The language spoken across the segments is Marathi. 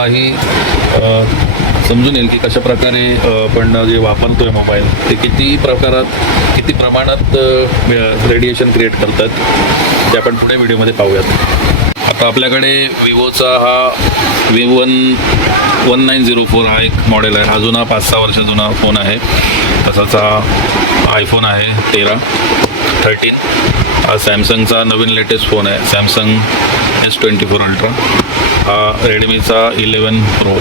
काही समजून येईल की कशा प्रकारे आपण जे वापरतो आहे मोबाईल ते किती प्रकारात किती प्रमाणात रेडिएशन क्रिएट करतात ते आपण पुढे व्हिडिओमध्ये पाहूयात. आता आपल्याकडे विवोचा हा Vivo one one nine zero four हा एक मॉडेल आहे. हा जुना पाच सहा वर्ष जुना फोन आहे. तसाच हा आयफोन आहे तेरा. थर्टीन हा सॅमसंगचा नवीन लेटेस्ट फोन आहे. Samsung S twenty four ultra हा रेडमीचा इलेवन प्रो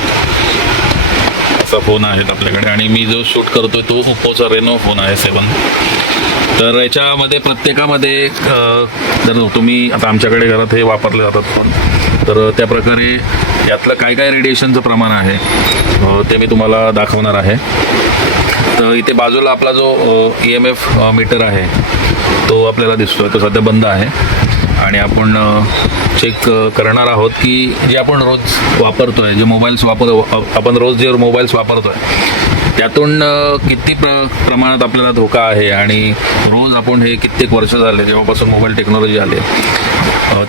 असा फोन आहेत आपल्याकडे. आणि मी जो शूट करतोय तो ओप्पोचा रेनो फोन आहे सेवन तर याच्यामध्ये प्रत्येकामध्ये uh, जर तुम्ही आता आमच्याकडे घरात हे वापरले जातात फोन तर त्या प्रकारे यातलं काय काय रेडिएशनचं प्रमाण आहे ते मी तुम्हाला दाखवणार आहे. तर इथे बाजूला आपला जो ई एम एफ मीटर आहे तो आपल्याला दिसतो आहे तो सध्या बंद आहे. आणि आपण चेक करणार आहोत की जे आपण रोज वापरतो आहे जे मोबाईल्स वापर आपण रोज जे मोबाईल्स वापरतो आहे त्यातून किती प्र प्रमाणात आपल्याला धोका आहे आणि रोज आपण हे कित्येक वर्ष झाले जेव्हापासून मोबाईल टेक्नॉलॉजी आले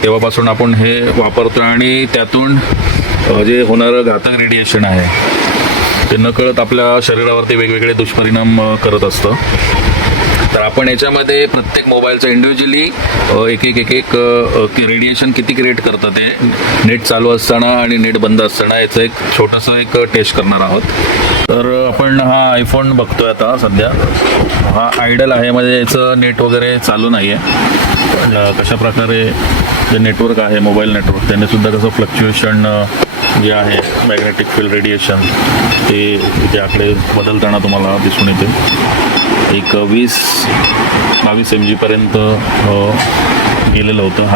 तेव्हापासून आपण हे वापरतोय आणि त्यातून जे होणारं घातक रेडिएशन आहे ते नकळत आपल्या शरीरावरती वेगवेगळे दुष्परिणाम करत असतं. तर आपण याच्यामध्ये प्रत्येक मोबाईलचं इंडिव्हिज्युअली एक एक एक एक रेडिएशन किती क्रिएट करतं ते नेट चालू असताना आणि नेट बंद असताना याचं एक छोटंसं एक टेस्ट करणार आहोत. तर आपण हा आयफोन बघतोय आता सध्या. हा आयडल आहे म्हणजे याचं नेट वगैरे चालू नाही आहे कशा प्रकारे जे नेटवर्क आहे मोबाईल नेटवर्क त्याने सुद्धा कसं फ्लक्च्युएशन जे आहे मॅग्नेटिक फील्ड रेडिएशन ते त्याकडे बदलताना तुम्हाला दिसून येते. एक वीस बावीस एम जीपर्यंत गेलेलं होतं. आणि